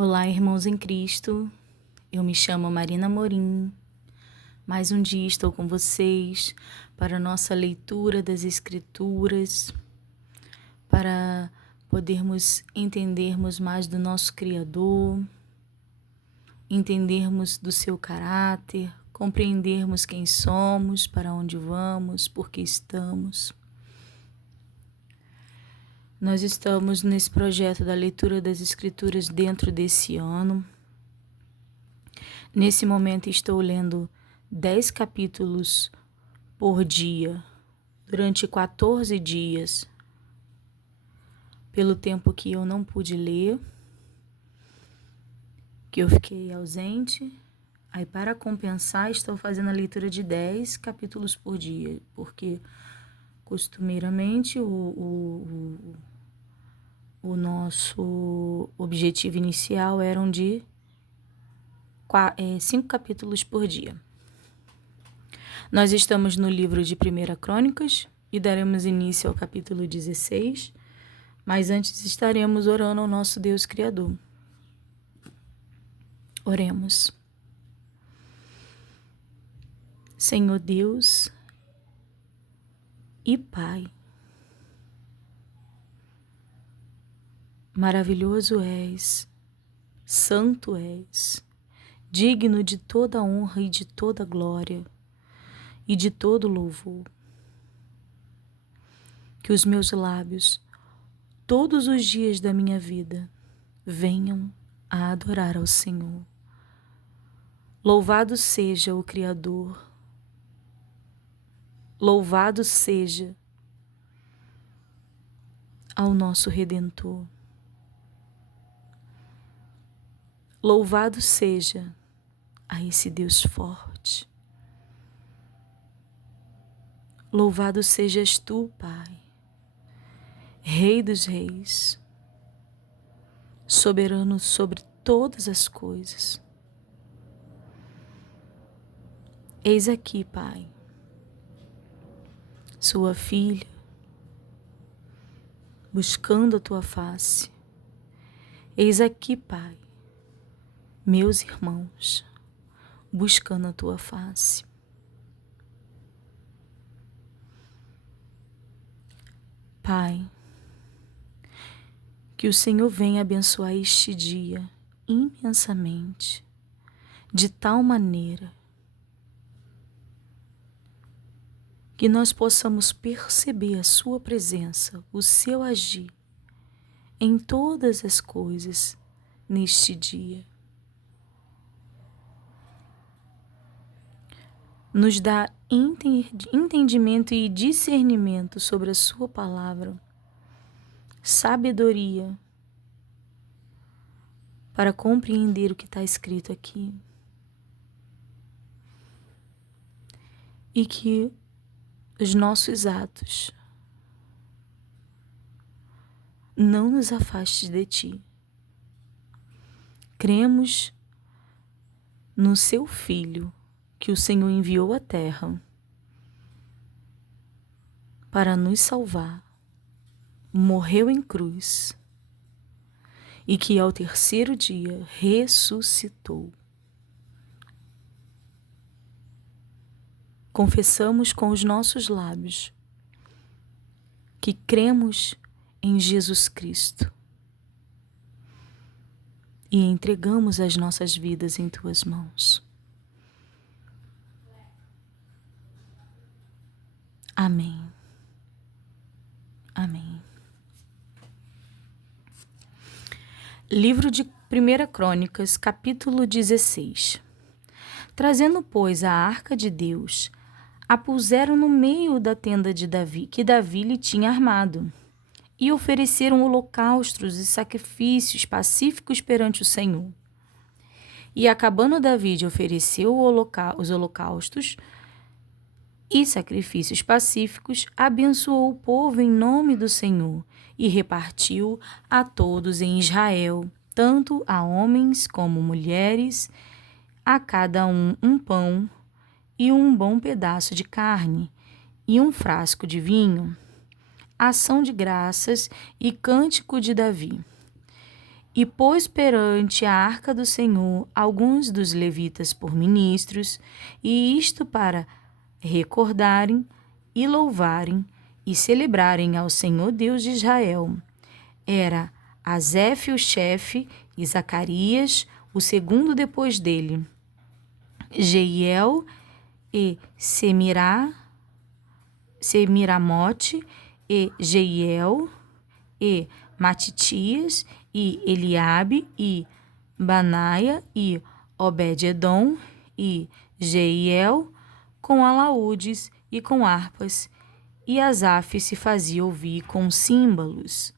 Olá, irmãos em Cristo. Eu me chamo Marina Morim. Mais um dia estou com vocês para a nossa leitura das Escrituras, para podermos entendermos mais do nosso Criador, entendermos do seu caráter, compreendermos quem somos, para onde vamos, por que estamos. Nós estamos nesse projeto da leitura das Escrituras dentro desse ano. Nesse momento estou lendo 10 capítulos por dia, durante 14 dias, pelo tempo que eu não pude ler, que eu fiquei ausente. Aí, para compensar, estou fazendo a leitura de 10 capítulos por dia, porque costumeiramente o nosso objetivo inicial eram de 5 capítulos por dia. Nós estamos no livro de 1 Crônicas e daremos início ao capítulo 16, mas antes estaremos orando ao nosso Deus Criador. Oremos. Senhor Deus e Pai, maravilhoso és, santo és, digno de toda honra e de toda glória e de todo louvor. Que os meus lábios, todos os dias da minha vida, venham a adorar ao Senhor. Louvado seja o Criador, louvado seja ao nosso Redentor. Louvado seja a esse Deus forte. Louvado sejas tu, Pai, Rei dos reis, soberano sobre todas as coisas. Eis aqui, Pai, sua filha, buscando a tua face. Eis aqui, Pai, meus irmãos, buscando a tua face. Pai, que o Senhor venha abençoar este dia imensamente, de tal maneira que nós possamos perceber a sua presença, o seu agir em todas as coisas neste dia. Nos dá entendimento e discernimento sobre a sua palavra, sabedoria para compreender o que está escrito aqui. E que os nossos atos não nos afastem de ti. Cremos no seu Filho que o Senhor enviou à terra para nos salvar, morreu em cruz e que ao terceiro dia ressuscitou. Confessamos com os nossos lábios que cremos em Jesus Cristo e entregamos as nossas vidas em tuas mãos. Amém. Amém. Livro de 1 Crônicas, capítulo 16. Trazendo, pois, a arca de Deus, a puseram no meio da tenda de Davi, que Davi lhe tinha armado, e ofereceram holocaustos e sacrifícios pacíficos perante o Senhor. E acabando Davi de oferecer os holocaustos e sacrifícios pacíficos, abençoou o povo em nome do Senhor e repartiu a todos em Israel, tanto a homens como mulheres, a cada um pão e um bom pedaço de carne e um frasco de vinho, ação de graças e cântico de Davi. E pôs perante a arca do Senhor alguns dos levitas por ministros, e isto para recordarem e louvarem e celebrarem ao Senhor Deus de Israel. Era Asaf o chefe e Zacarias o segundo depois dele, Jeiel e Semiramote e Jeiel e Matitias e Eliabe e Banaia e Obed-edom e Jeiel com alaúdes e com harpas, e Asaf se fazia ouvir com símbolos.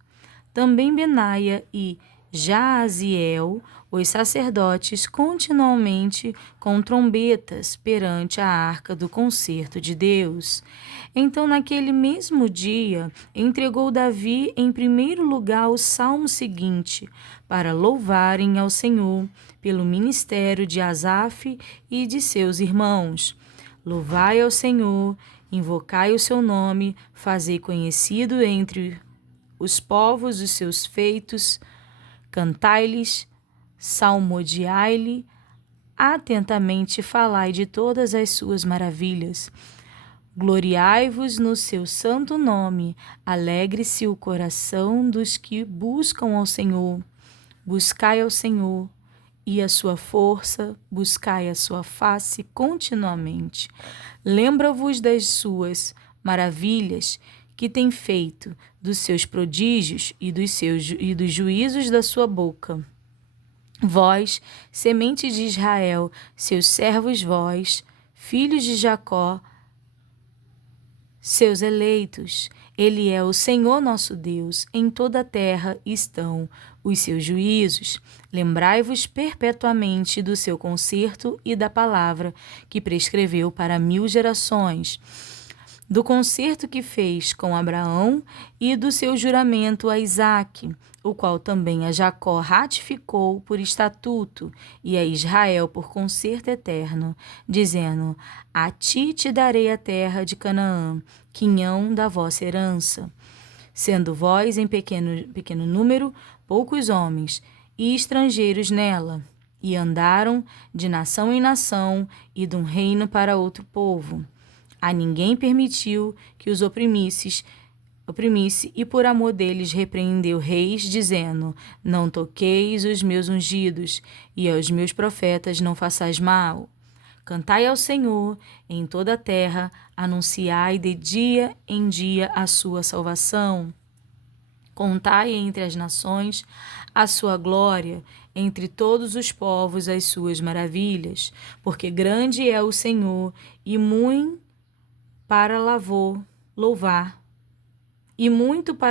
Também Benaia e Jaaziel, os sacerdotes, continuamente com trombetas perante a arca do concerto de Deus. Então, naquele mesmo dia, entregou Davi em primeiro lugar o salmo seguinte, para louvarem ao Senhor pelo ministério de Asaf e de seus irmãos. Louvai ao Senhor, invocai o seu nome, fazei conhecido entre os povos os seus feitos, cantai-lhes, salmodiai-lhe, atentamente falai de todas as suas maravilhas. Gloriai-vos no seu santo nome, alegre-se o coração dos que buscam ao Senhor. Buscai ao Senhor e a sua força, buscai a sua face continuamente. Lembra-vos das suas maravilhas que tem feito, dos seus prodígios e dos juízos da sua boca. Vós, semente de Israel, seus servos vós, filhos de Jacó, seus eleitos, ele é o Senhor nosso Deus, em toda a terra estão os seus juízos. Lembrai-vos perpetuamente do seu concerto e da palavra que prescreveu para 1000 gerações, do concerto que fez com Abraão e do seu juramento a Isaque, o qual também a Jacó ratificou por estatuto e a Israel por concerto eterno, dizendo: a ti te darei a terra de Canaã, quinhão da vossa herança. Sendo vós em pequeno número, poucos homens, e estrangeiros nela, e andaram de nação em nação e de um reino para outro povo. A ninguém permitiu que os oprimisse, e por amor deles repreendeu reis, dizendo: não toqueis os meus ungidos, e aos meus profetas não façais mal. Cantai ao Senhor em toda a terra, anunciai de dia em dia a sua salvação. Contai entre as nações a sua glória, entre todos os povos as suas maravilhas, porque grande é o Senhor e muito para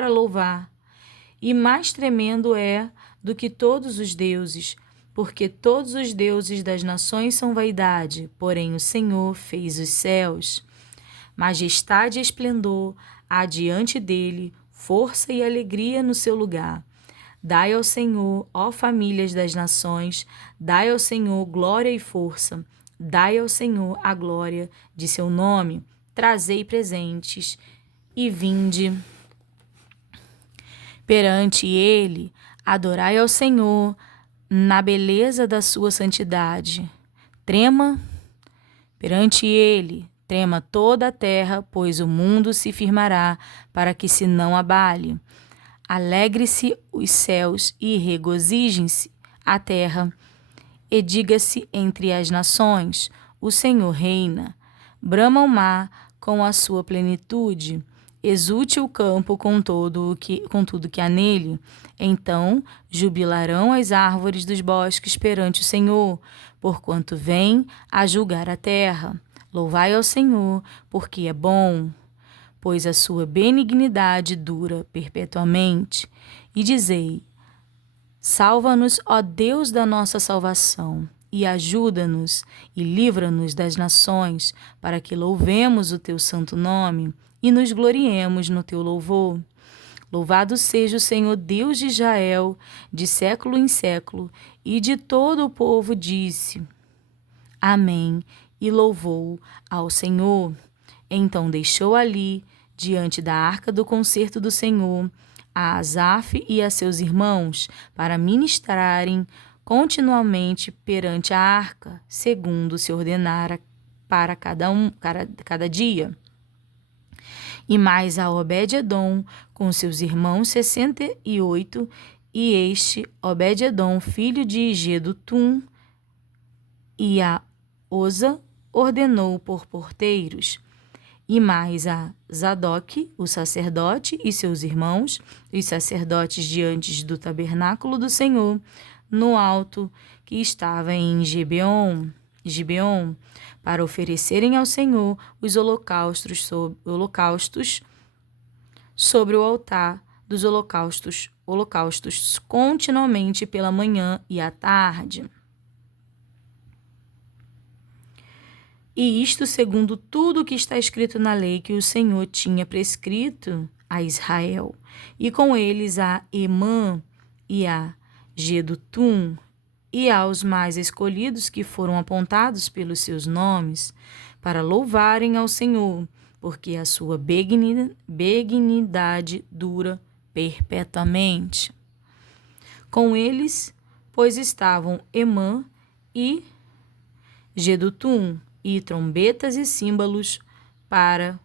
louvar, e mais tremendo é do que todos os deuses, porque todos os deuses das nações são vaidade, porém o Senhor fez os céus. Majestade e esplendor há diante dele, força e alegria no seu lugar. Dai ao Senhor, ó famílias das nações, dai ao Senhor glória e força, dai ao Senhor a glória de seu nome. Trazei presentes e vinde perante ele, adorai ao Senhor na beleza da sua santidade. Trema perante ele, trema toda a terra, pois o mundo se firmará para que se não abale. Alegre-se os céus e regozijem-se a terra, e diga-se entre as nações: o Senhor reina. Brama o mar com a sua plenitude, exulte o campo com tudo que há nele. Então jubilarão as árvores dos bosques perante o Senhor, porquanto vem a julgar a terra. Louvai ao Senhor, porque é bom, pois a sua benignidade dura perpetuamente. E dizei: salva-nos, ó Deus da nossa salvação, e ajuda-nos e livra-nos das nações, para que louvemos o teu santo nome e nos gloriemos no teu louvor. Louvado seja o Senhor Deus de Israel, de século em século, e de todo o povo disse: amém, e louvou ao Senhor. Então deixou ali, diante da arca do concerto do Senhor, a Asaf e a seus irmãos, para ministrarem continuamente perante a arca, segundo se ordenara para cada dia. E mais a Obed-edom com seus irmãos 68, e este Obed-edom, filho de Jedutum, e a Oza ordenou por porteiros. E mais a Zadok, o sacerdote, e seus irmãos, os sacerdotes diante do tabernáculo do Senhor, no alto que estava em Gibeon, para oferecerem ao Senhor os holocaustos sobre o altar dos holocaustos continuamente pela manhã e à tarde. E isto segundo tudo o que está escrito na lei que o Senhor tinha prescrito a Israel, e com eles a Emã e a Jedutum, e aos mais escolhidos que foram apontados pelos seus nomes, para louvarem ao Senhor, porque a sua benignidade dura perpetuamente. Com eles, pois estavam Emã e Jedutum, e trombetas e símbolos para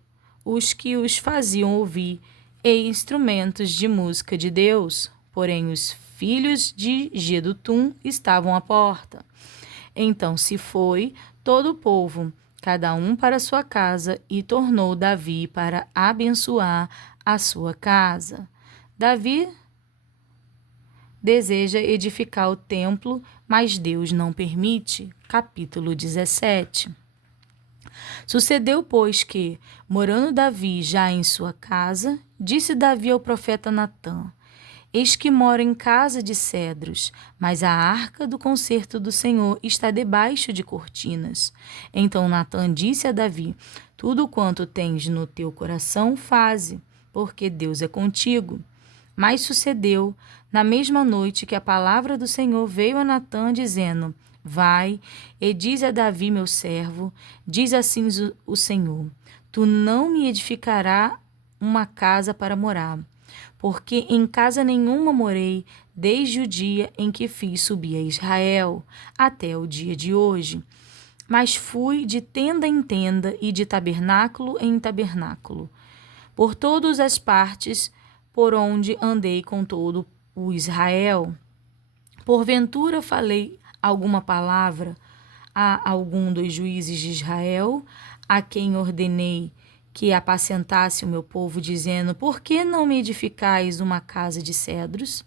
os que os faziam ouvir, e instrumentos de música de Deus. Porém, os filhos de Jedutum estavam à porta. Então se foi todo o povo, cada um para sua casa, e tornou Davi para abençoar a sua casa. Davi deseja edificar o templo, mas Deus não permite. Capítulo 17. Sucedeu, pois, que, morando Davi já em sua casa, disse Davi ao profeta Natã: Eis que moro em casa de cedros, mas a arca do concerto do Senhor está debaixo de cortinas. Então Natã disse a Davi: Tudo quanto tens no teu coração, faze, porque Deus é contigo. Mas sucedeu, na mesma noite, que a palavra do Senhor veio a Natã, dizendo: Vai e diz a Davi, meu servo, diz assim o Senhor: Tu não me edificarás uma casa para morar, porque em casa nenhuma morei desde o dia em que fiz subir a Israel até o dia de hoje. Mas fui de tenda em tenda e de tabernáculo em tabernáculo, por todas as partes por onde andei com todo o Israel. Porventura falei alguma palavra a algum dos juízes de Israel, a quem ordenei que apacentasse o meu povo, dizendo: Por que não me edificais uma casa de cedros?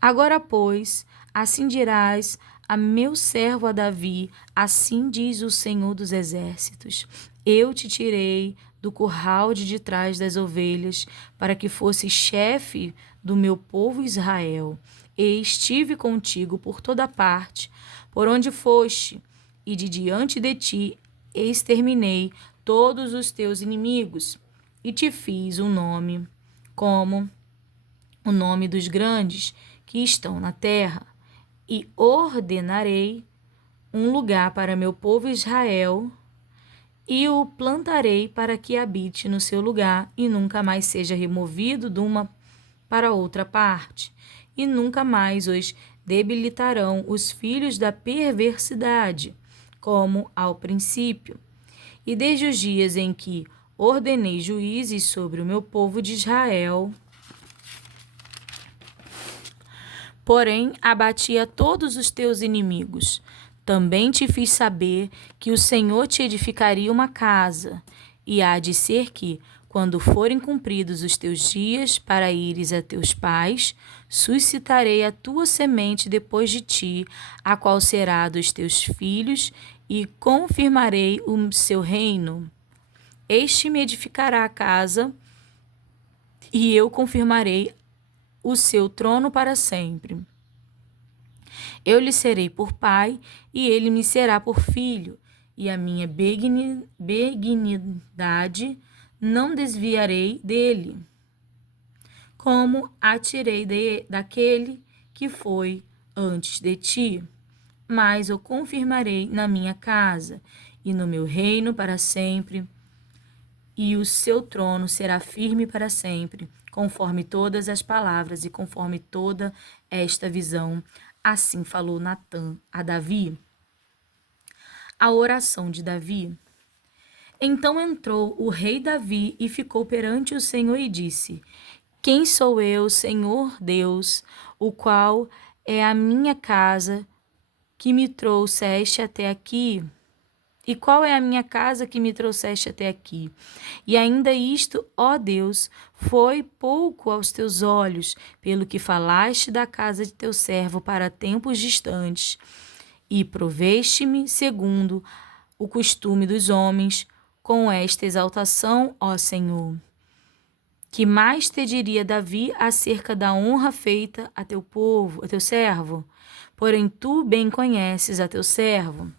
Agora, pois, assim dirás a meu servo a Davi: Assim diz o Senhor dos Exércitos: Eu te tirei do curral de detrás das ovelhas, para que fosses chefe do meu povo Israel. E estive contigo por toda parte, por onde foste, e de diante de ti exterminei todos os teus inimigos, e te fiz um nome, como o nome dos grandes que estão na terra, e ordenarei um lugar para meu povo Israel, e o plantarei para que habite no seu lugar, e nunca mais seja removido de uma para outra parte, e nunca mais os debilitarão os filhos da perversidade, como ao princípio. E desde os dias em que ordenei juízes sobre o meu povo de Israel, porém abati a todos os teus inimigos. Também te fiz saber que o Senhor te edificaria uma casa, e há de ser que, quando forem cumpridos os teus dias para ires a teus pais, suscitarei a tua semente depois de ti, a qual será dos teus filhos, e confirmarei o seu reino. Este me edificará a casa, e eu confirmarei o seu trono para sempre. Eu lhe serei por pai, e ele me será por filho, e a minha benignidade não desviarei dele, como a tirei daquele que foi antes de ti, mas o confirmarei na minha casa e no meu reino para sempre, e o seu trono será firme para sempre, conforme todas as palavras e conforme toda esta visão. Assim falou Natã a Davi. A oração de Davi. Então entrou o rei Davi e ficou perante o Senhor e disse: Quem sou eu, Senhor Deus, o qual é a minha casa que me trouxeste até aqui? E qual é a minha casa que me trouxeste até aqui? E ainda isto, ó Deus, foi pouco aos teus olhos, pelo que falaste da casa de teu servo para tempos distantes. E proveste-me segundo o costume dos homens, com esta exaltação, ó Senhor. Que mais te diria Davi acerca da honra feita a teu povo, a teu servo? Porém tu bem conheces a teu servo.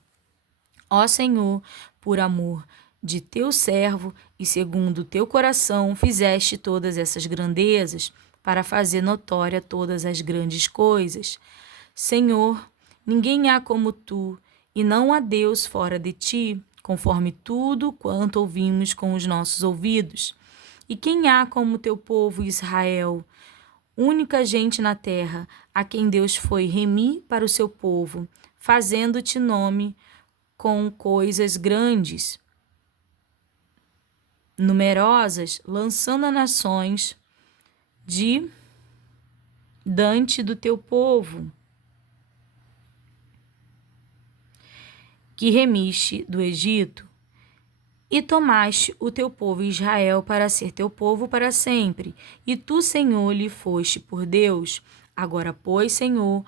Ó Senhor, por amor de teu servo e segundo o teu coração, fizeste todas essas grandezas, para fazer notória todas as grandes coisas. Senhor, ninguém há como tu, e não há Deus fora de ti, conforme tudo quanto ouvimos com os nossos ouvidos. E quem há como teu povo Israel, única gente na terra, a quem Deus foi remir para o seu povo, fazendo-te nome com coisas grandes, numerosas, lançando as nações diante do teu povo, que remiste do Egito, e tomaste o teu povo Israel para ser teu povo para sempre, e tu, Senhor, lhe foste por Deus. Agora, pois, Senhor,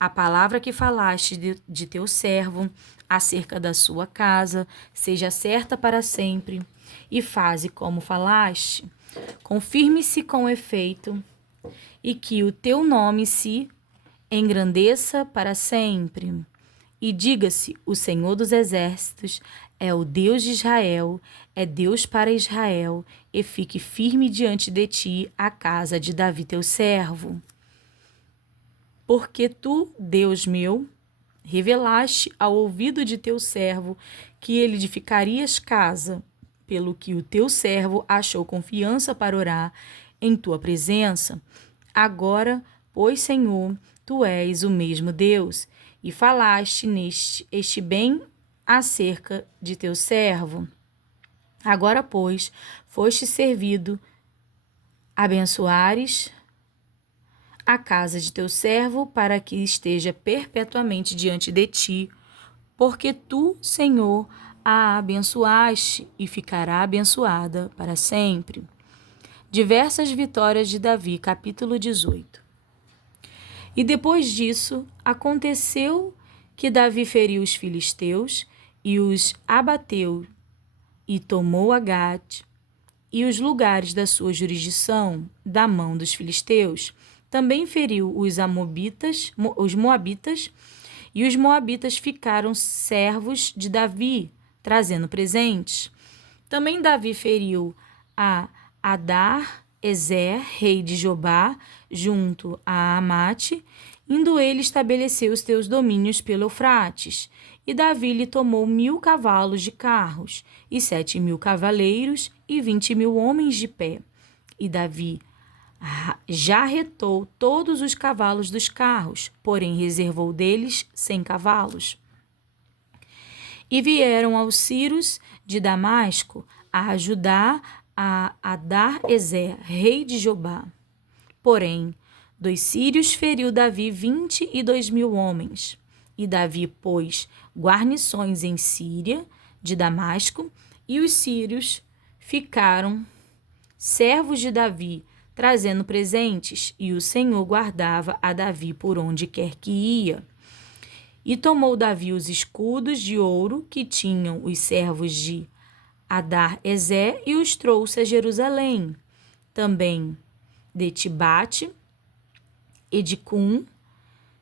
a palavra que falaste de teu servo acerca da sua casa seja certa para sempre, e faze como falaste. Confirme-se com efeito, e que o teu nome se engrandeça para sempre. E diga-se: o Senhor dos Exércitos é o Deus de Israel, é Deus para Israel, e fique firme diante de ti a casa de Davi teu servo. Porque tu, Deus meu, revelaste ao ouvido de teu servo que ele edificarias casa, pelo que o teu servo achou confiança para orar em tua presença. Agora, pois, Senhor, tu és o mesmo Deus, e falaste este bem acerca de teu servo. Agora, pois, foste servido, abençoares a casa de teu servo, para que esteja perpetuamente diante de ti, porque tu, Senhor, a abençoaste e ficará abençoada para sempre. Diversas vitórias de Davi, capítulo 18. E depois disso, aconteceu que Davi feriu os filisteus e os abateu, e tomou a Gate e os lugares da sua jurisdição da mão dos filisteus. Também feriu os moabitas, e os moabitas ficaram servos de Davi, trazendo presentes. Também Davi feriu a Adar-ezer, rei de Jobá, junto a Amate, indo ele estabelecer os teus domínios pelo Eufrates. E Davi lhe tomou 1.000 cavalos de carros, e 7.000 cavaleiros, e 20.000 homens de pé. E Davi jarretou todos os cavalos dos carros, porém reservou deles 100 cavalos. E vieram aos sírios de Damasco a ajudar a Adar-ezer, rei de Jobá. Porém, dos sírios feriu Davi 22.000 homens. E Davi pôs guarnições em Síria, de Damasco, e os sírios ficaram servos de Davi, trazendo presentes, e o Senhor guardava a Davi por onde quer que ia. E tomou Davi os escudos de ouro que tinham os servos de Adar-ezer e os trouxe a Jerusalém. Também de Tibate e de Cum,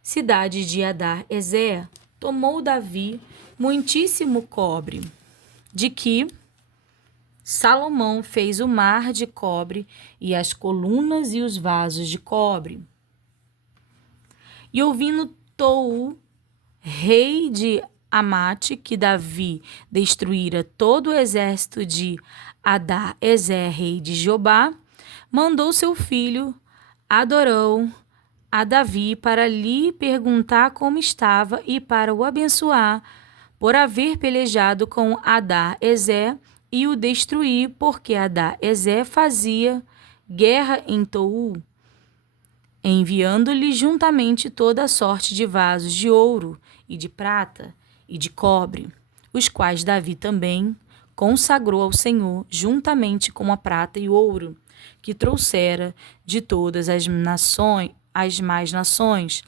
cidade de Adar-ezer, tomou Davi muitíssimo cobre, de que Salomão fez o mar de cobre e as colunas e os vasos de cobre. E ouvindo Tou, rei de Amate, que Davi destruíra todo o exército de Adar-ezer, rei de Jobá, mandou seu filho, adorou a Davi para lhe perguntar como estava e para o abençoar por haver pelejado com Adar-Ezer e o destruir, porque Adar-Ezer fazia guerra em Tou, enviando-lhe juntamente toda a sorte de vasos de ouro e de prata e de cobre, os quais Davi também consagrou ao Senhor, juntamente com a prata e o ouro, que trouxera de todas as nações, as mais nações,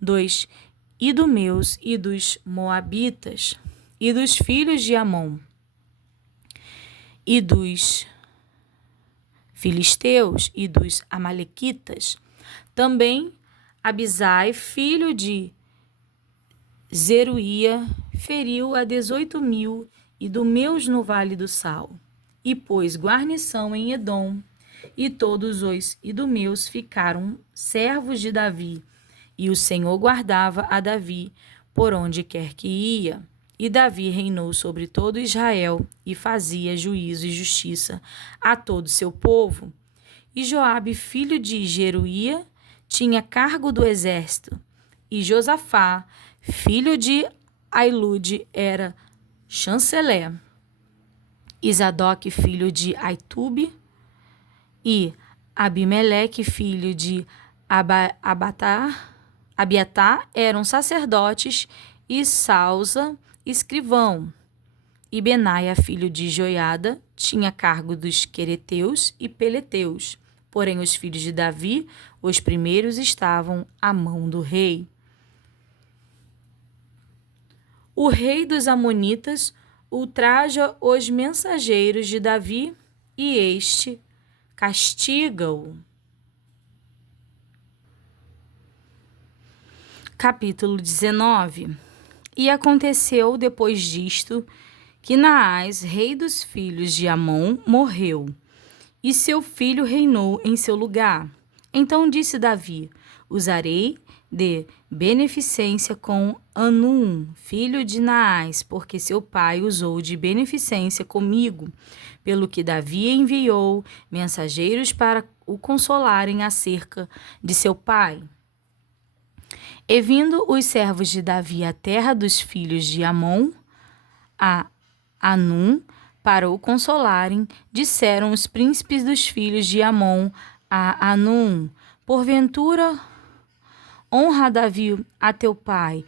dos idumeus e dos moabitas, e dos filhos de Amon, e dos filisteus e dos amalequitas. Também Abisai, filho de Zeruia, feriu a 18.000 idumeus no Vale do Sal, e pôs guarnição em Edom, e todos os idumeus ficaram servos de Davi, e o Senhor guardava a Davi por onde quer que ia. E Davi reinou sobre todo Israel, e fazia juízo e justiça a todo seu povo. E Joabe, filho de Jeruía, tinha cargo do exército, e Josafá, filho de Ailude, era chanceler. E Zadok, filho de Aitube, e Abimeleque, filho de Abiatar, eram sacerdotes, e Salza, escrivão. E Benaia, filho de Joiada, tinha cargo dos quereteus e peleteus. Porém, os filhos de Davi, os primeiros, estavam à mão do rei. O rei dos Amonitas ultraja os mensageiros de Davi, e este castiga-o. Capítulo 19. E aconteceu depois disto que Naás, rei dos filhos de Amon, morreu, e seu filho reinou em seu lugar. Então disse Davi: usarei de beneficência com Anum, filho de Naás, porque seu pai usou de beneficência comigo, pelo que Davi enviou mensageiros para o consolarem acerca de seu pai. E vindo os servos de Davi à terra dos filhos de Amon, a Anum, para o consolarem, disseram os príncipes dos filhos de Amon a Anum: porventura honra Davi a teu pai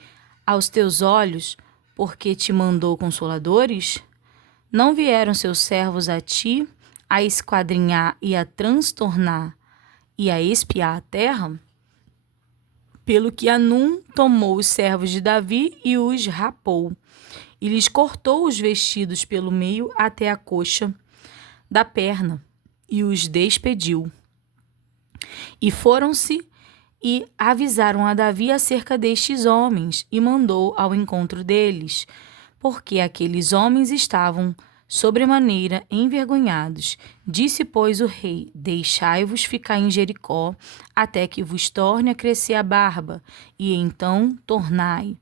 aos teus olhos, porque te mandou consoladores? Não vieram seus servos a ti a esquadrinhar e a transtornar e a espiar a terra? Pelo que Anum tomou os servos de Davi e os rapou, e lhes cortou os vestidos pelo meio até a coxa da perna, e os despediu. E foram-se e avisaram a Davi acerca destes homens, e mandou ao encontro deles, porque aqueles homens estavam sobremaneira envergonhados. Disse, pois, o rei: deixai-vos ficar em Jericó, até que vos torne a crescer a barba, e então tornai.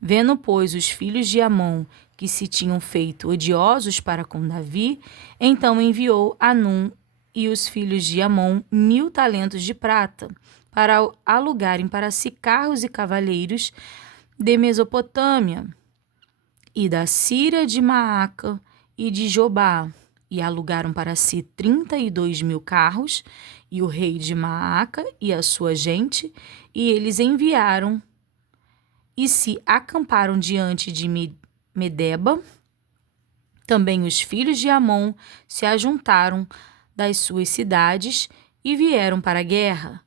Vendo, pois, os filhos de Amon que se tinham feito odiosos para com Davi, então enviou Anum e os filhos de Amon 1.000 talentos de prata, para alugarem para si carros e cavaleiros de Mesopotâmia, e da Síria, de Maaca e de Jobá, e alugaram para si 32.000 carros, e o rei de Maaca e a sua gente, e eles enviaram e se acamparam diante de Medeba. Também os filhos de Amon se ajuntaram das suas cidades e vieram para a guerra.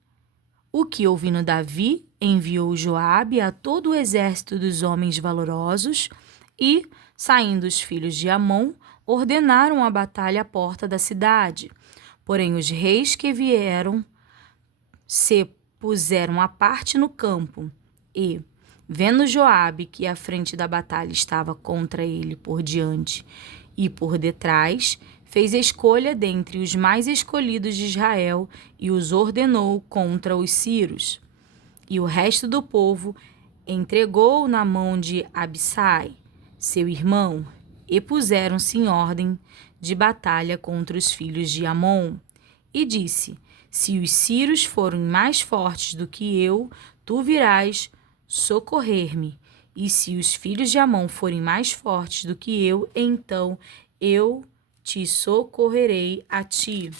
O que, ouvindo Davi, enviou Joabe a todo o exército dos homens valorosos, e, saindo os filhos de Amon, ordenaram a batalha à porta da cidade. Porém, os reis que vieram se puseram à parte no campo, e, vendo Joabe que a frente da batalha estava contra ele por diante e por detrás, fez escolha dentre os mais escolhidos de Israel e os ordenou contra os sírios. E o resto do povo entregou na mão de Abissai, seu irmão, e puseram-se em ordem de batalha contra os filhos de Amon. e disse: Se os sírios forem mais fortes do que eu, tu virás socorrer-me. E se os filhos de Amon forem mais fortes do que eu, então eu te socorrerei a ti.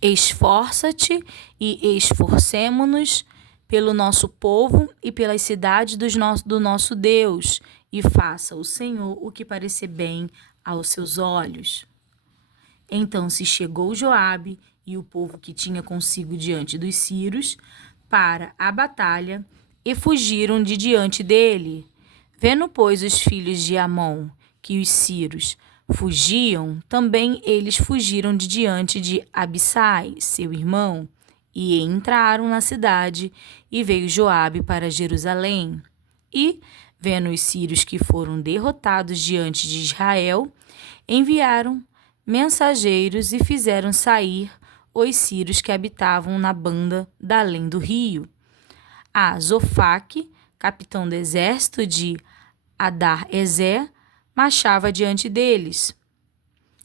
Esforça-te e esforcemo-nos pelo nosso povo e pelas cidades do nosso Deus, e faça o Senhor o que parecer bem aos seus olhos. Então se chegou Joabe e o povo que tinha consigo diante dos sírios para a batalha, e fugiram de diante dele. Vendo, pois, os filhos de Amon que os sírios fugiam, também eles fugiram de diante de Abissai, seu irmão, e entraram na cidade, e veio Joabe para Jerusalém. E, vendo os sírios que foram derrotados diante de Israel, enviaram mensageiros e fizeram sair os sírios que habitavam na banda da além do rio. A Zofaque, capitão do exército de Adar-ezer, marchava diante deles.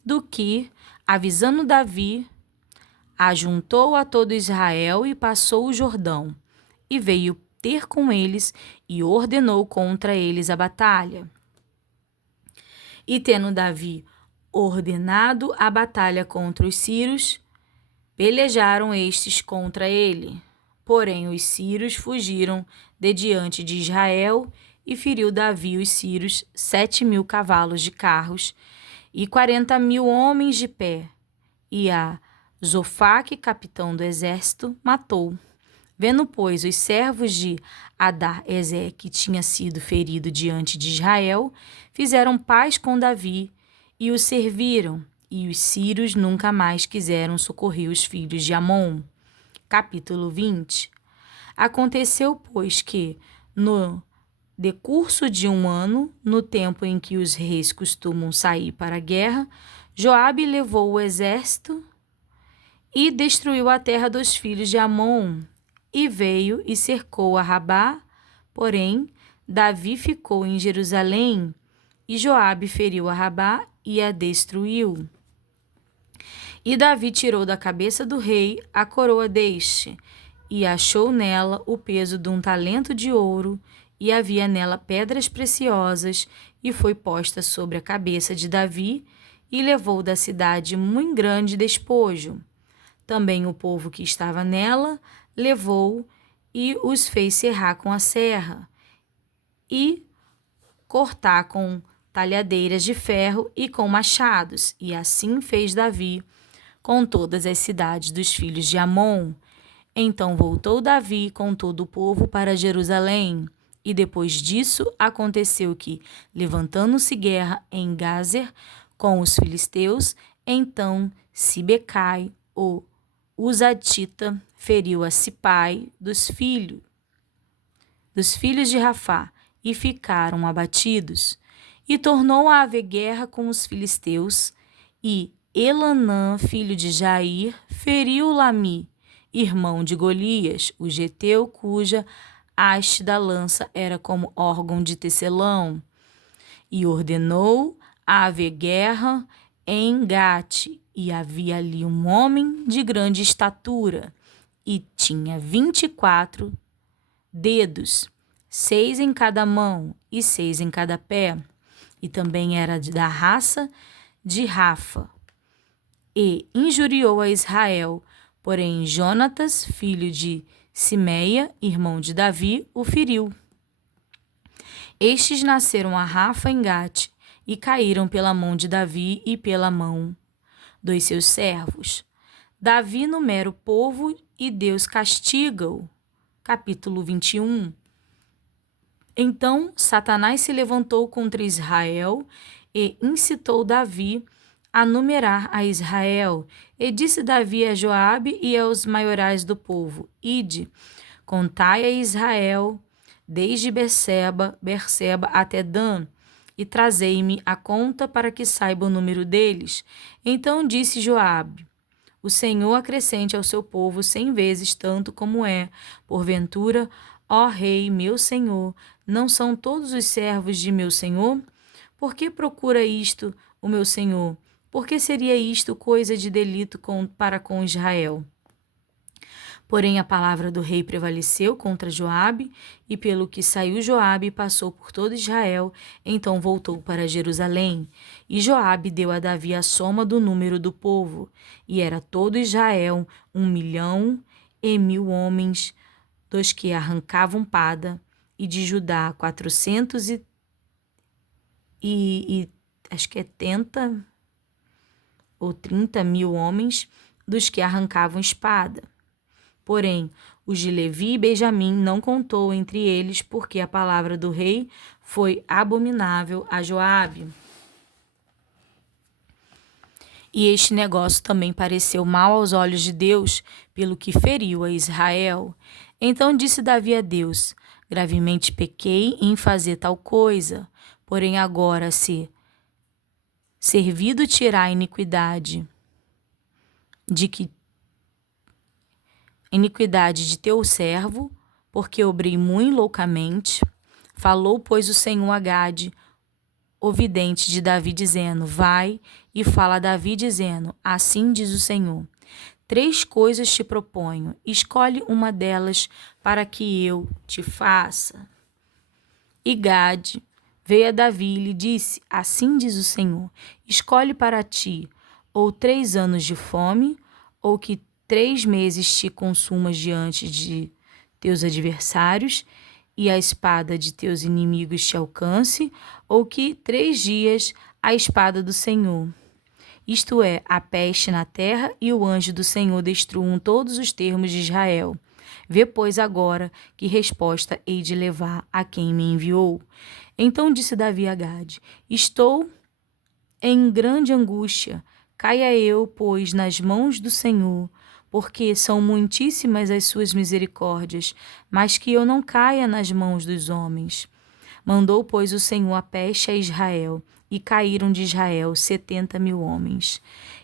Do que, avisando Davi, ajuntou a todo Israel e passou o Jordão, e veio ter com eles e ordenou contra eles a batalha. E tendo Davi ordenado a batalha contra os sírios, pelejaram estes contra ele. Porém, os sírios fugiram de diante de Israel, e feriu Davi os sírios 7.000 cavalos de carros e 40.000 homens de pé. E a Zofaque, capitão do exército, matou. Vendo, pois, os servos de Adar-ezer que tinha sido ferido diante de Israel, fizeram paz com Davi e o serviram, e os sírios nunca mais quiseram socorrer os filhos de Amon. Capítulo 20. Aconteceu, pois, que, no decurso de um ano, no tempo em que os reis costumam sair para a guerra, Joabe levou o exército e destruiu a terra dos filhos de Amon, e veio e cercou a Rabá. Porém, Davi ficou em Jerusalém, e Joabe feriu a Rabá e a destruiu. E Davi tirou da cabeça do rei a coroa deste, e achou nela o peso de um talento de ouro, e havia nela pedras preciosas, e foi posta sobre a cabeça de Davi, e levou da cidade muito grande despojo. Também o povo que estava nela levou e os fez serrar com a serra, e cortar com talhadeiras de ferro e com machados, e assim fez Davi com todas as cidades dos filhos de Amon. Então voltou Davi com todo o povo para Jerusalém. E depois disso aconteceu que, levantando-se guerra em Gazer com os filisteus, então Sibecai, o Uzatita, feriu a Sipai dos filhos de Rafá, e ficaram abatidos. E tornou a haver guerra com os filisteus, e Elanã, filho de Jair, feriu Lami, irmão de Golias, o geteu, cuja haste da lança era como órgão de tecelão. E ordenou a haver guerra em Gate, e havia ali um homem de grande estatura, e tinha 24 dedos, 6 em cada mão e 6 em cada pé, e também era da raça de Rafa, e injuriou a Israel. Porém, Jonatas, filho de Simeia, irmão de Davi, o feriu. Estes nasceram a Rafa em Gate, e caíram pela mão de Davi e pela mão dos seus servos. Davi numera o povo e Deus castiga-o. Capítulo 21. Então Satanás se levantou contra Israel e incitou Davi a numerar a Israel. E disse Davi a Joabe e aos maiorais do povo: Ide, contai a Israel, desde Berseba até Dan, e trazei-me a conta para que saiba o número deles. Então disse Joabe: O Senhor acrescente ao seu povo 100 vezes tanto como é. Porventura, ó rei, meu senhor, não são todos os servos de meu senhor? Por que procura isto o meu senhor? Por que seria isto coisa de delito para com Israel? Porém a palavra do rei prevaleceu contra Joabe, e pelo que saiu Joabe e passou por todo Israel, então voltou para Jerusalém. E Joabe deu a Davi a soma do número do povo, e era todo Israel 1.000.000 homens, dos que arrancavam pada, e de Judá 400 acho que é 30 ou 30.000 homens, dos que arrancavam espada. Porém, os de Levi e Benjamim não contou entre eles, porque a palavra do rei foi abominável a Joabe. E este negócio também pareceu mal aos olhos de Deus, pelo que feriu a Israel. Então disse Davi a Deus: gravemente pequei em fazer tal coisa, porém agora se servido tirar a iniquidade de teu servo, porque obrei muito loucamente. Falou, pois, o Senhor a Gade, o vidente de Davi, dizendo: vai e fala a Davi, dizendo: assim diz o Senhor: 3 coisas te proponho, escolhe uma delas para que eu te faça. E Gade veio a Davi e lhe disse: assim diz o Senhor: escolhe para ti ou 3 anos de fome, ou que 3 meses te consumas diante de teus adversários, e a espada de teus inimigos te alcance, ou que 3 dias a espada do Senhor, isto é, a peste na terra, e o anjo do Senhor destruam todos os termos de Israel. Vê, pois, agora que resposta hei de levar a quem me enviou. Então disse Davi a Gade: estou em grande angústia. Caia eu, pois, nas mãos do Senhor, porque são muitíssimas as suas misericórdias, mas que eu não caia nas mãos dos homens. Mandou, pois, o Senhor a peste a Israel, e caíram de Israel 70.000 homens.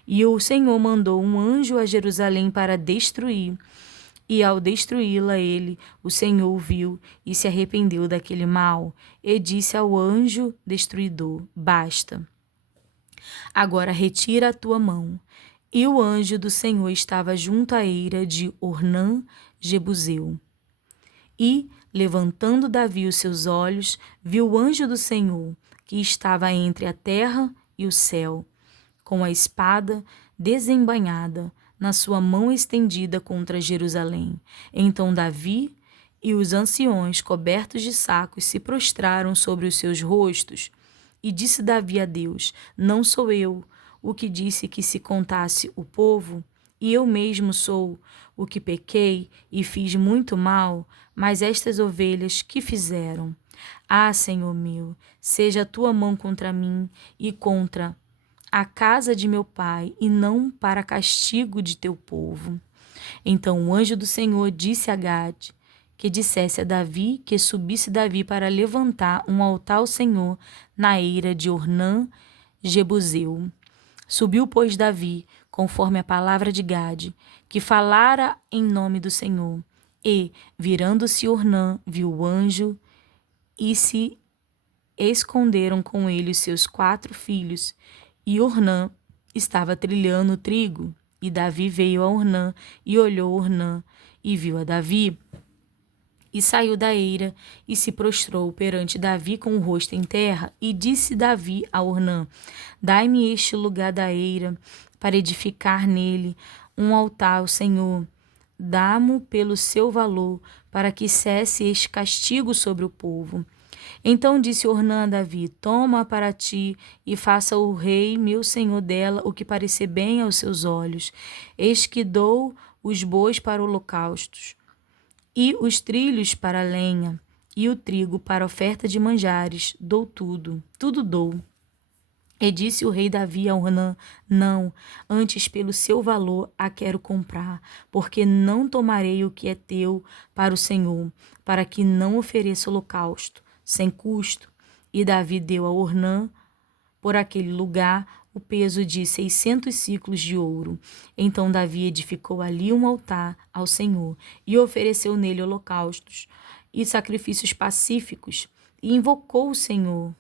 E o Senhor mandou um anjo a Jerusalém para destruir. E ao destruí-la o Senhor viu e se arrependeu daquele mal, e disse ao anjo destruidor: basta. Agora retira a tua mão. E o anjo do Senhor estava junto à eira de Ornã, Jebuseu. E, levantando Davi os seus olhos, viu o anjo do Senhor, que estava entre a terra e o céu, com a espada desembainhada na sua mão estendida contra Jerusalém. Então Davi e os anciões, cobertos de sacos, se prostraram sobre os seus rostos. E disse Davi a Deus: não sou eu o que disse que se contasse o povo, e eu mesmo sou o que pequei e fiz muito mal, mas estas ovelhas que fizeram? Ah, Senhor meu, seja a tua mão contra mim e contra a casa de meu pai, e não para castigo de teu povo. Então o anjo do Senhor disse a Gade que dissesse a Davi que subisse Davi para levantar um altar ao Senhor na eira de Ornã, Jebuseu. Subiu, pois, Davi, conforme a palavra de Gade, que falara em nome do Senhor. E, virando-se Ornã, viu o anjo, e se esconderam com ele os seus 4 filhos. E Ornã estava trilhando o trigo. E Davi veio a Ornã, e olhou Ornã, e viu a Davi. E saiu da eira, e se prostrou perante Davi com o rosto em terra, e disse Davi a Ornã: dai-me este lugar da eira, para edificar nele um altar ao Senhor. Dá-mo pelo seu valor, para que cesse este castigo sobre o povo. Então disse Ornã a Davi: toma para ti, e faça o rei, meu senhor, dela o que parecer bem aos seus olhos. Eis que dou os bois para holocaustos, e os trilhos para a lenha, e o trigo para oferta de manjares. Dou tudo, tudo dou. E disse o rei Davi a Ornã: não, antes pelo seu valor a quero comprar, porque não tomarei o que é teu para o Senhor, para que não ofereça holocausto sem custo. E Davi deu a Ornã, por aquele lugar, o peso de 600 siclos de ouro. Então Davi edificou ali um altar ao Senhor, e ofereceu nele holocaustos e sacrifícios pacíficos, e invocou o Senhor.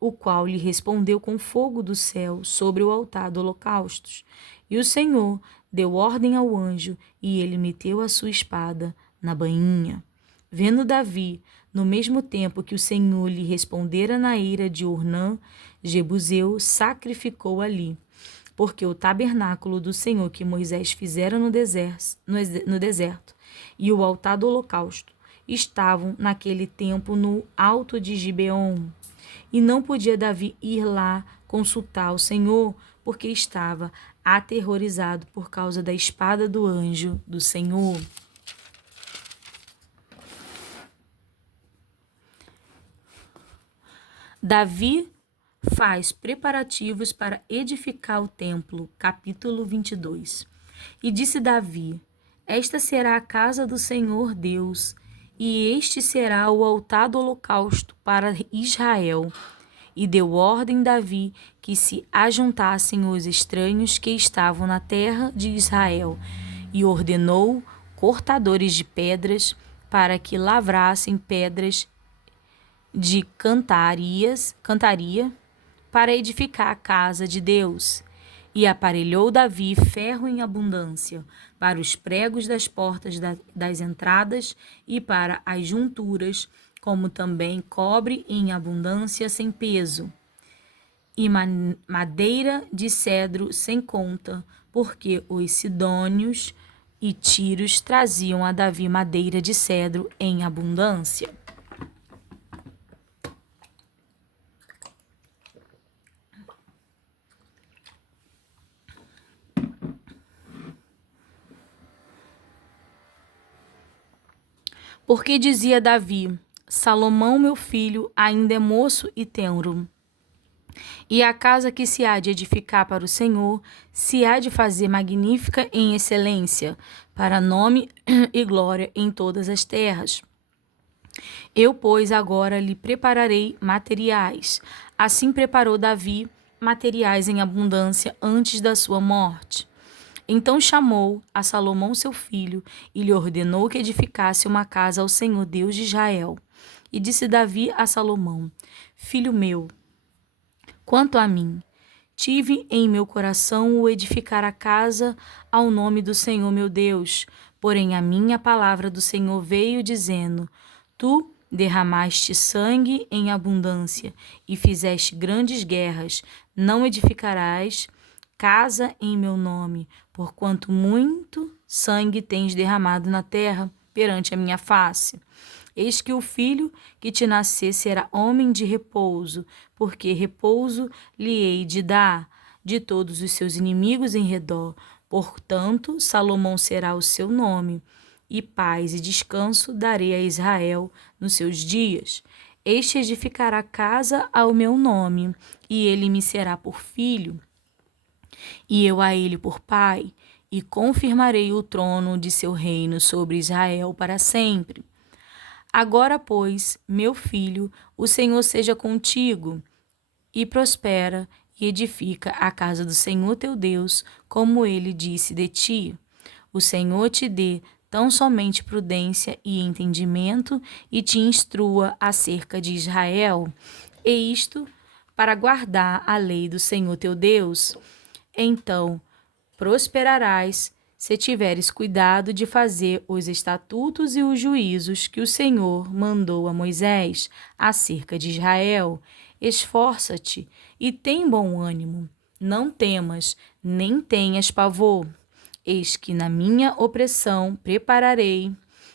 o qual lhe respondeu com fogo do céu sobre o altar do holocaustos. E o Senhor deu ordem ao anjo, e ele meteu a sua espada na bainha. Vendo Davi, no mesmo tempo que o Senhor lhe respondera na ira de Ornã, Jebuseu, sacrificou ali, porque o tabernáculo do Senhor que Moisés fizera no deserto e o altar do holocausto estavam naquele tempo no alto de Gibeon. E não podia Davi ir lá consultar o Senhor, porque estava aterrorizado por causa da espada do anjo do Senhor. Davi faz preparativos para edificar o templo. Capítulo 22. E disse Davi: Esta será a casa do Senhor Deus, e este será o altar do holocausto para Israel. E deu ordem Davi que se ajuntassem os estranhos que estavam na terra de Israel, e ordenou cortadores de pedras para que lavrassem pedras de cantaria para edificar a casa de Deus. E aparelhou Davi ferro em abundância para os pregos das portas das entradas e para as junturas, como também cobre em abundância sem peso, e madeira de cedro sem conta, porque os sidônios e tírios traziam a Davi madeira de cedro em abundância. Porque dizia Davi: Salomão, meu filho, ainda é moço e tenro. E a casa que se há de edificar para o Senhor se há de fazer magnífica em excelência, para nome e glória em todas as terras. Eu, pois, agora lhe prepararei materiais. Assim preparou Davi materiais em abundância antes da sua morte. Então chamou a Salomão seu filho e lhe ordenou que edificasse uma casa ao Senhor Deus de Israel. E disse Davi a Salomão: Filho meu, quanto a mim, tive em meu coração o edificar a casa ao nome do Senhor meu Deus. Porém a minha palavra do Senhor veio dizendo: Tu derramaste sangue em abundância e fizeste grandes guerras. Não edificarás casa em meu nome, porquanto muito sangue tens derramado na terra perante a minha face. Eis que o filho que te nascer será homem de repouso, porque repouso lhe hei de dar de todos os seus inimigos em redor. Portanto, Salomão será o seu nome, e paz e descanso darei a Israel nos seus dias. Este edificará casa ao meu nome, e ele me será por filho, e eu a ele por pai, e confirmarei o trono de seu reino sobre Israel para sempre. Agora, pois, meu filho, o Senhor seja contigo, e prospera, e edifica a casa do Senhor teu Deus, como ele disse de ti. O Senhor te dê tão somente prudência e entendimento, e te instrua acerca de Israel, e isto para guardar a lei do Senhor teu Deus. Então prosperarás se tiveres cuidado de fazer os estatutos e os juízos que o Senhor mandou a Moisés acerca de Israel. Esforça-te e tem bom ânimo. Não temas, nem tenhas pavor. Eis que na minha opressão prepararei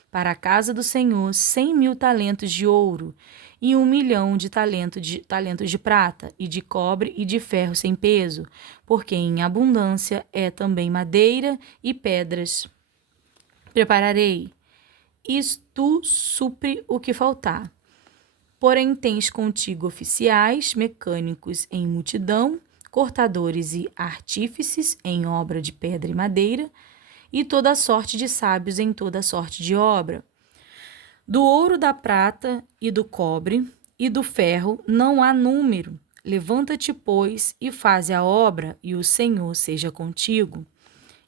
para a casa do Senhor 100.000 talentos de ouro, e 1.000.000 de talentos de prata, e de cobre e de ferro sem peso, porque em abundância é também madeira e pedras. Prepararei, e tu supre o que faltar. Porém tens contigo oficiais, mecânicos em multidão, cortadores e artífices em obra de pedra e madeira, e toda sorte de sábios em toda sorte de obra. Do ouro, da prata e do cobre e do ferro não há número. Levanta-te, pois, e faze a obra, e o Senhor seja contigo.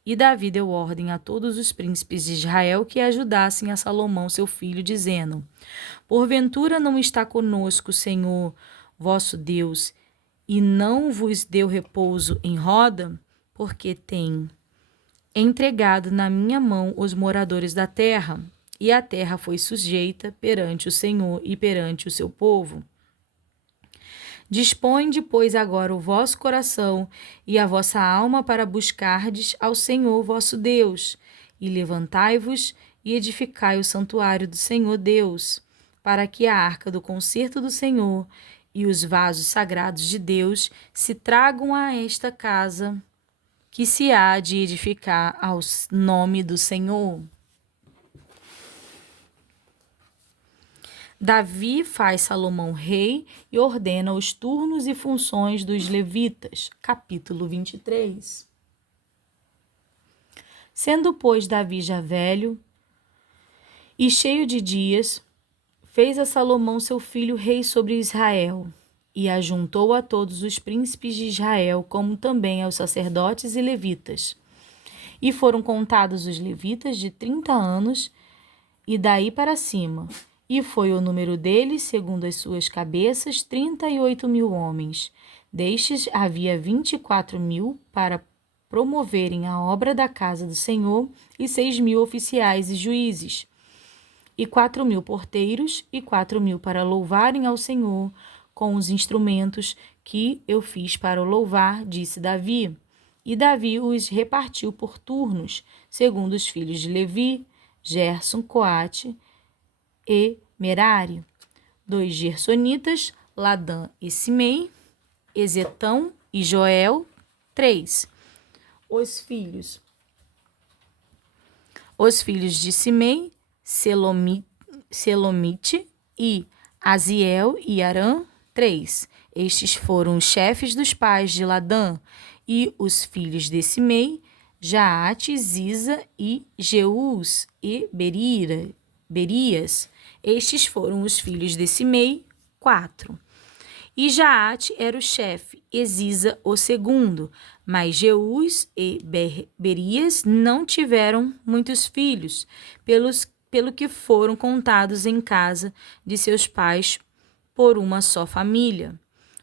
E Davi deu ordem a todos os príncipes de Israel que ajudassem a Salomão seu filho, dizendo: Porventura não está conosco o Senhor, vosso Deus, e não vos deu repouso em roda? Porque tem entregado na minha mão os moradores da terra, e a terra foi sujeita perante o Senhor e perante o seu povo. Dispõe, pois, agora o vosso coração e a vossa alma para buscardes ao Senhor vosso Deus, e levantai-vos e edificai o santuário do Senhor Deus, para que a arca do concerto do Senhor e os vasos sagrados de Deus se tragam a esta casa que se há de edificar ao nome do Senhor. Davi faz Salomão rei e ordena os turnos e funções dos levitas. Capítulo 23. Sendo, pois, Davi já velho e cheio de dias, fez a Salomão seu filho rei sobre Israel, e ajuntou a todos os príncipes de Israel, como também aos sacerdotes e levitas. E foram contados os levitas de 30 anos, e daí para cima. E foi o número deles, segundo as suas cabeças, 38.000 homens. Destes havia 24.000 para promoverem a obra da casa do Senhor, e 6.000 oficiais e juízes, e 4.000 porteiros, e 4.000 para louvarem ao Senhor com os instrumentos que eu fiz para o louvar, disse Davi. E Davi os repartiu por turnos, segundo os filhos de Levi, Gerson, Coate e Merari, 2 gersonitas, Ladã e Simei, Ezetão e Joel, 3. Os filhos de Simei, Selomite e Aziel e Arã, 3. Estes foram os chefes dos pais de Ladã, e os filhos de Simei, Jaate, Ziza e Jeús e Berias. Estes foram os filhos de Simei, 4. E Jaate era o chefe, e Ziza o segundo, mas Jeús e Berias não tiveram muitos filhos, pelo que foram contados em casa de seus pais por uma só família.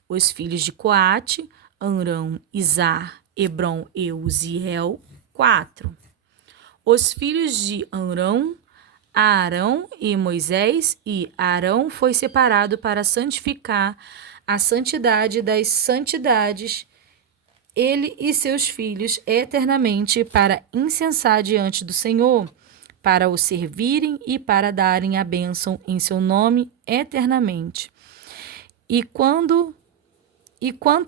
Os filhos de Coate, Amrão, Izar, Hebron e Uziel, 4. Os filhos de Amrão, Arão e Moisés, e Arão foi separado para santificar a santidade das santidades, ele e seus filhos eternamente, para incensar diante do Senhor, para o servirem e para darem a bênção em seu nome eternamente. E quanto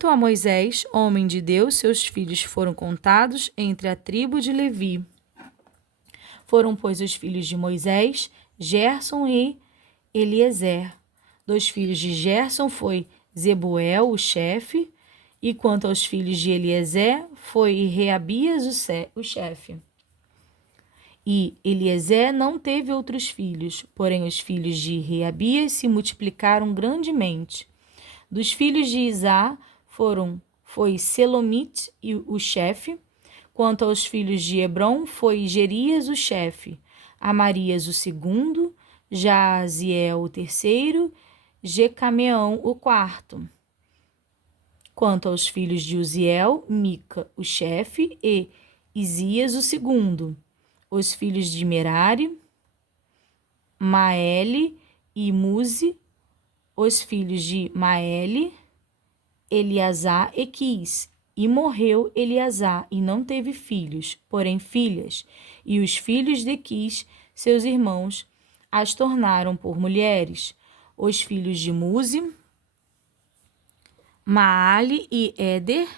a Moisés, homem de Deus, seus filhos foram contados entre a tribo de Levi. Foram, pois, os filhos de Moisés, Gerson e Eliezer. Dos filhos de Gerson foi Zebuel, o chefe, e quanto aos filhos de Eliezer, foi Reabias, o chefe. E Eliezer não teve outros filhos, porém os filhos de Reabias se multiplicaram grandemente. Dos filhos de Izá foi Selomite o chefe. Quanto aos filhos de Hebron, foi Gerias o chefe, Amarias o segundo, Jaziel o terceiro, Jecameão o quarto. Quanto aos filhos de Uziel, Mica o chefe e Isias o segundo. Os filhos de Merari, Maele e Muzi. Os filhos de Maele, Eleazar e Quis. E morreu Eleazar e não teve filhos, porém filhas. E os filhos de Quis, seus irmãos, as tornaram por mulheres. Os filhos de Muzi, Maale e Éder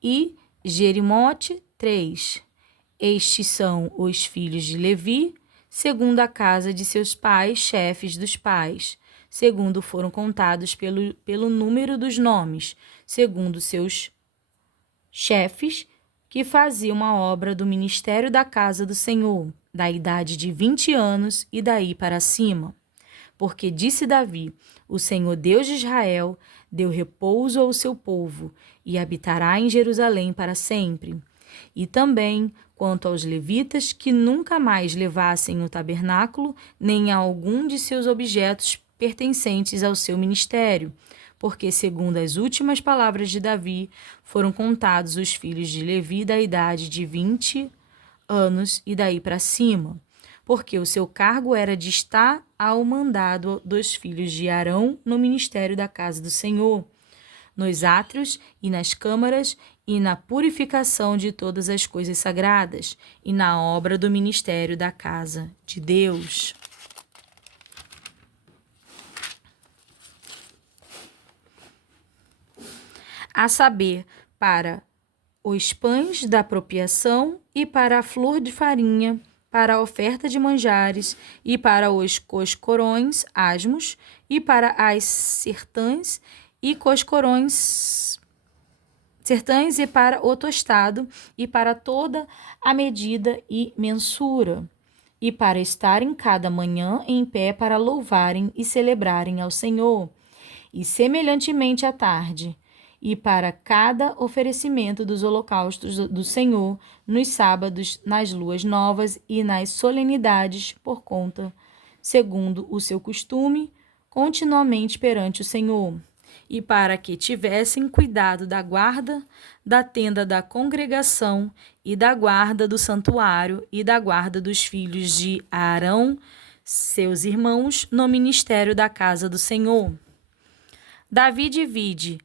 e Jerimote, 3. Estes são os filhos de Levi, segundo a casa de seus pais, chefes dos pais, segundo foram contados pelo número dos nomes, segundo seus chefes, que faziam a obra do ministério da casa do Senhor, da idade de 20 anos e daí para cima. Porque disse Davi: o Senhor Deus de Israel deu repouso ao seu povo e habitará em Jerusalém para sempre. E também, quanto aos levitas, que nunca mais levassem o tabernáculo, nem a algum de seus objetos pertencentes ao seu ministério, porque, segundo as últimas palavras de Davi, foram contados os filhos de Levi da idade de 20 anos e daí para cima, porque o seu cargo era de estar ao mandado dos filhos de Arão no ministério da casa do Senhor, nos átrios e nas câmaras, e na purificação de todas as coisas sagradas, e na obra do ministério da casa de Deus. A saber, para os pães da apropriação e para a flor de farinha, para a oferta de manjares e para os coscorões asmos e para as sertãs e coscorões sertães e para o tostado e para toda a medida e mensura e para estarem cada manhã em pé para louvarem e celebrarem ao Senhor e semelhantemente à tarde e para cada oferecimento dos holocaustos do Senhor, nos sábados, nas luas novas e nas solenidades, por conta, segundo o seu costume, continuamente perante o Senhor, e para que tivessem cuidado da guarda da tenda da congregação e da guarda do santuário e da guarda dos filhos de Arão, seus irmãos, no ministério da casa do Senhor. Davi divide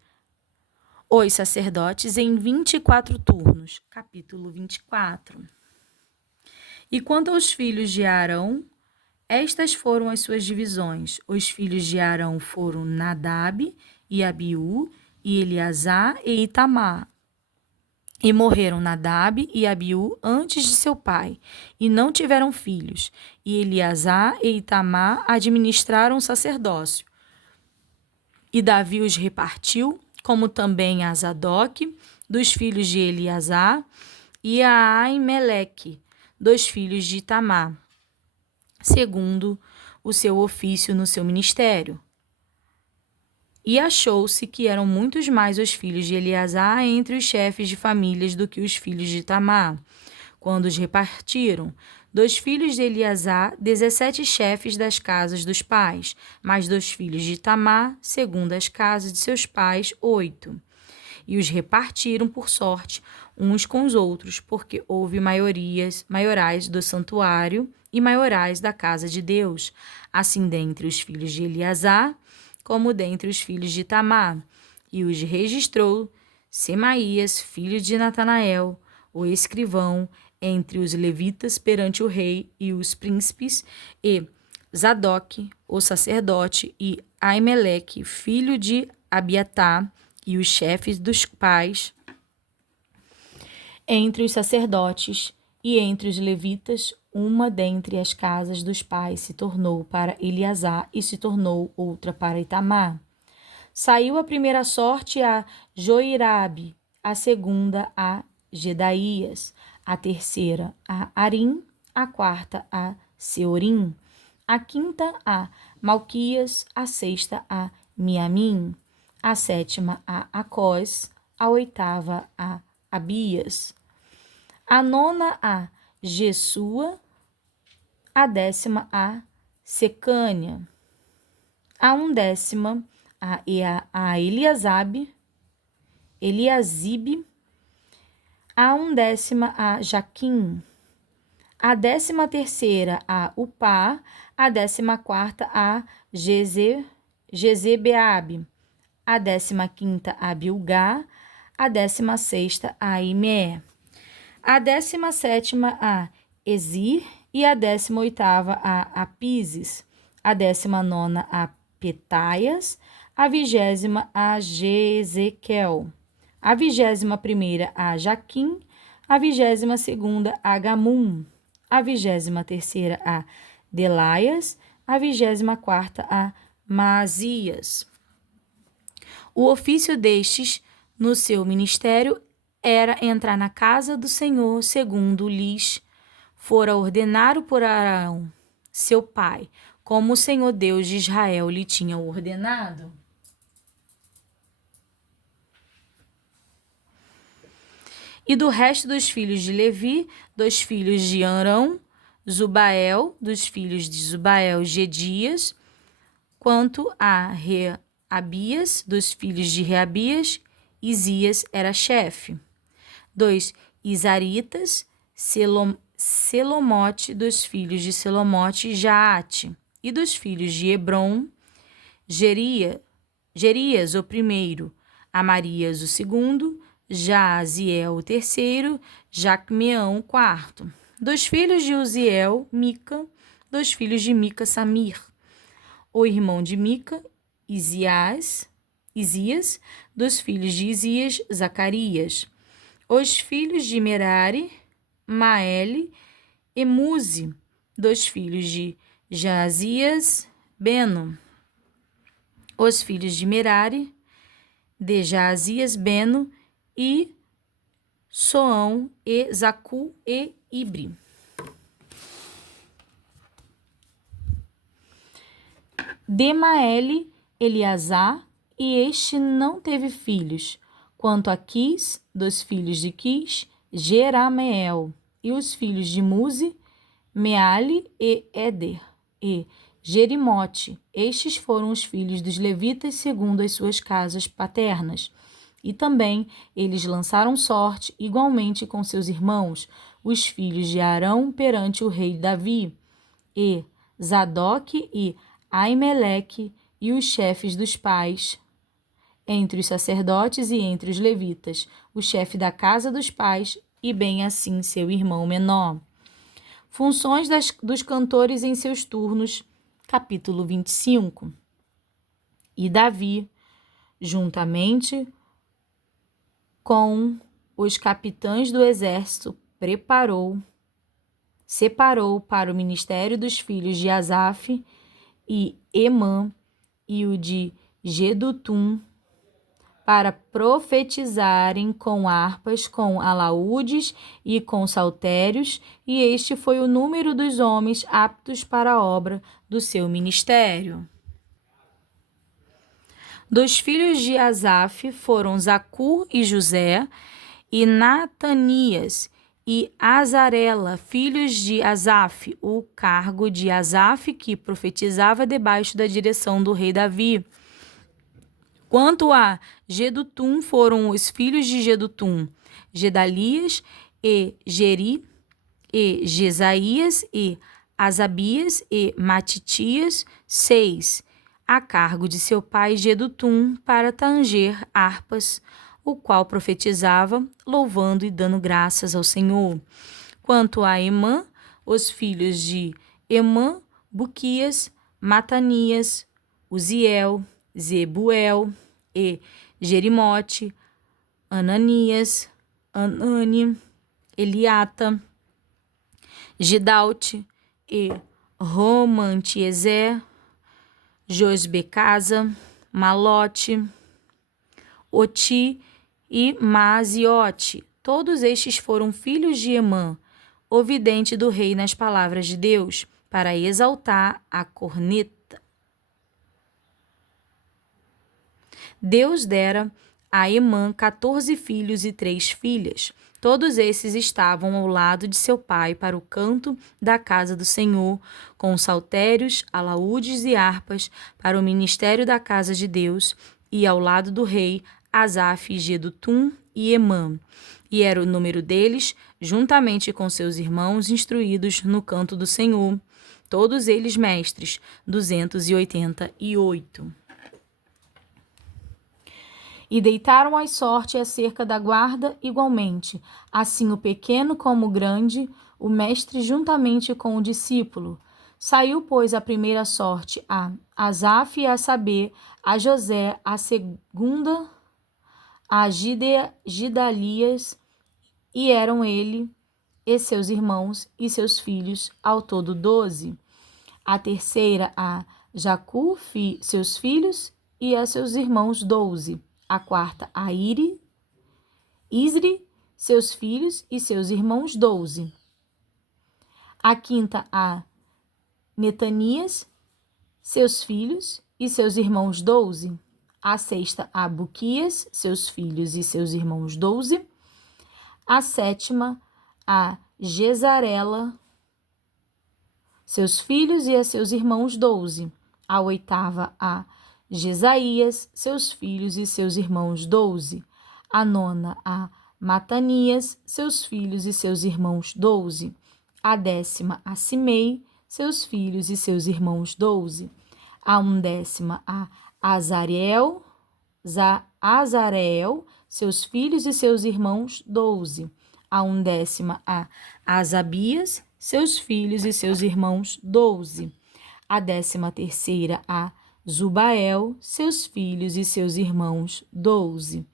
os sacerdotes em 24 turnos. Capítulo 24. E quanto aos filhos de Arão, estas foram as suas divisões. Os filhos de Arão foram Nadab e Abiú, e Eleazar e Itamar. E morreram Nadab e Abiú antes de seu pai, e não tiveram filhos. E Eleazar e Itamar administraram o sacerdócio. E Davi os repartiu, como também a Zadok, dos filhos de Eleazar, e a Aimeleque, dos filhos de Itamar, segundo o seu ofício no seu ministério. E achou-se que eram muitos mais os filhos de Eleazar entre os chefes de famílias do que os filhos de Itamar. Quando os repartiram, dos filhos de Eleazar, 17 chefes das casas dos pais, mas dos filhos de Itamar, segundo as casas de seus pais, 8. E os repartiram por sorte uns com os outros, porque houve maiorais do santuário e maiorais da casa de Deus, assim dentre os filhos de Eleazar, como dentre os filhos de Itamar. E os registrou Semaías, filho de Natanael, o escrivão, entre os levitas perante o rei e os príncipes, e Zadok, o sacerdote, e Aimeleque, filho de Abiatar, e os chefes dos pais, entre os sacerdotes e entre os levitas, uma dentre as casas dos pais se tornou para Eleazar e se tornou outra para Itamar. Saiu a primeira sorte a Joirabe, a segunda a Gedaías, a terceira a Arim, a quarta a Seorim, a quinta a Malquias, a sexta a Miamim, a sétima a Acós, a oitava a Abias, a nona a Jesua, a décima a Secânia, a undécima a Eliazibe, a undécima a Jaquim, a 13ª a Upá, a 14ª a Jezebeabe, a 15ª a Bilgá, a 16ª a Imé, a 17ª a Ezir e a 18ª a Apises, a 19ª a Petaias, a 20ª a Jezequel, a 21ª a Jaquim, a 22ª a Gamum, a 23ª a Delaias, a 24ª a Maasias. O ofício destes no seu ministério era entrar na casa do Senhor, segundo lhes fora ordenado por Arão, seu pai, como o Senhor Deus de Israel lhe tinha ordenado. E do resto dos filhos de Levi, dos filhos de Arão, Zubael, dos filhos de Zubael, Gedias, quanto a Abias, dos filhos de Reabias, Isias era chefe. 2. Isaritas, Selomote, dos filhos de Selomote, Jaate. E dos filhos de Hebron, Gerias, o primeiro, Amarias, o segundo, Jaaziel, o terceiro, Jacmeão, o quarto. Dos filhos de Uziel, Mica. Dos filhos de Mica, Samir. O irmão de Mica, Isias. Dos filhos de Isias, Zacarias. Os filhos de Merari, Maele e Muzi. Dos filhos de Jaazias, Beno. Os filhos de Merari, de Jaazias, Beno e Soão e Zacu e Ibri. De Maele, Eleazar, e este não teve filhos. Quanto a Quis, dos filhos de Quis, Jerameel. E os filhos de Muzi, Meali e Éder, e Jerimote. Estes foram os filhos dos levitas segundo as suas casas paternas. E também eles lançaram sorte igualmente com seus irmãos, os filhos de Arão, perante o rei Davi, e Zadok e Aimeleque, e os chefes dos pais, entre os sacerdotes e entre os levitas, o chefe da casa dos pais, e bem assim seu irmão menor. Funções dos cantores em seus turnos, capítulo 25. E Davi, juntamente com os capitães do exército, separou para o ministério dos filhos de Asaf e Emã e o de Gedutum, para profetizarem com harpas, com alaúdes e com saltérios, e este foi o número dos homens aptos para a obra do seu ministério. Dos filhos de Asaf foram Zacur e José, e Natanias e Azarela, filhos de Asaf, o cargo de Asaf que profetizava debaixo da direção do rei Davi. Quanto a Gedutum, foram os filhos de Gedutum, Gedalias e Geri, e Jesaías e Asabias e Matitias, 6, a cargo de seu pai Gedutum, para tanger harpas, o qual profetizava, louvando e dando graças ao Senhor. Quanto a Emã, os filhos de Emã, Buquias, Matanias, Uziel, Zebuel e Jerimote, Ananias, Anani, Eliata, Gidalte e Romantiezer, Josbecasa, Malote, Oti e Maziote. Todos estes foram filhos de Emã, o vidente do rei nas palavras de Deus, para exaltar a corneta. Deus dera a Emã 14 filhos e 3 filhas. Todos esses estavam ao lado de seu pai para o canto da casa do Senhor, com saltérios, alaúdes e harpas para o ministério da casa de Deus, e ao lado do rei Asaf, Gedutum e Emã. E era o número deles, juntamente com seus irmãos instruídos no canto do Senhor, todos eles mestres, 288. E deitaram as sorte acerca da guarda igualmente, assim o pequeno como o grande, o mestre juntamente com o discípulo. Saiu, pois, a primeira sorte a Asaf, a saber, a José, a segunda a Gidalias, e eram ele e seus irmãos e seus filhos, ao todo 12. A terceira a Jacu, seus filhos, e a seus irmãos 12. A quarta a Isri, seus filhos e seus irmãos 12. A quinta a Netanias, seus filhos e seus irmãos 12. A sexta a Buquias, seus filhos e seus irmãos 12. A sétima a Gesarela, seus filhos e a seus irmãos 12. A oitava a Jesaías, seus filhos e seus irmãos, 12. A nona, a Matanias, seus filhos e seus irmãos, 12. A 10ª, a Simei, seus filhos e seus irmãos, 12. A 11ª, a Azareel, seus filhos e seus irmãos, 12. A 11ª, a Asabias, seus filhos e seus irmãos, 12. A 13ª, a Zubael, seus filhos e seus irmãos, 12.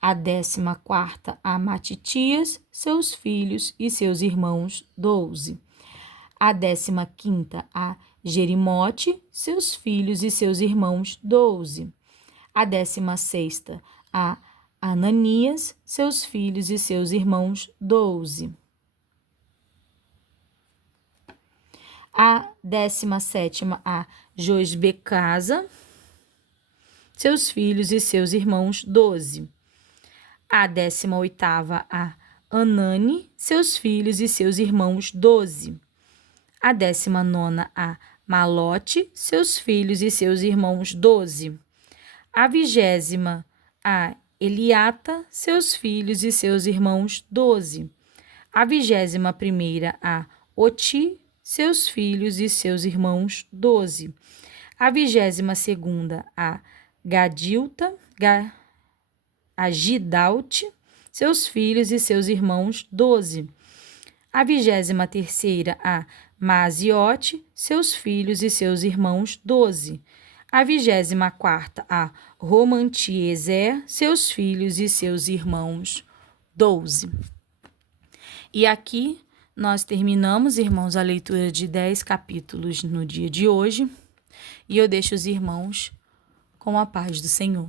A 14ª, a Matitias, seus filhos e seus irmãos, 12. A 15ª, a Jerimote, seus filhos e seus irmãos, 12. A 16ª, a Ananias, seus filhos e seus irmãos, 12. A 17ª, a Josbecasa, seus filhos e seus irmãos, 12. A 18ª, a Anani, seus filhos e seus irmãos, 12. A 19ª, a Malote, seus filhos e seus irmãos, 12. A 20ª, a Eliata, seus filhos e seus irmãos, 12. A 21ª, a Oti, seus filhos e seus irmãos, 12. A 22ª, a a Gidalte, seus filhos e seus irmãos, 12. A 23ª, a Maziote, seus filhos e seus irmãos, 12. A 24ª, a Romantiezer, seus filhos e seus irmãos, 12. E aqui nós terminamos, irmãos, a leitura de 10 capítulos no dia de hoje. E eu deixo os irmãos com a paz do Senhor.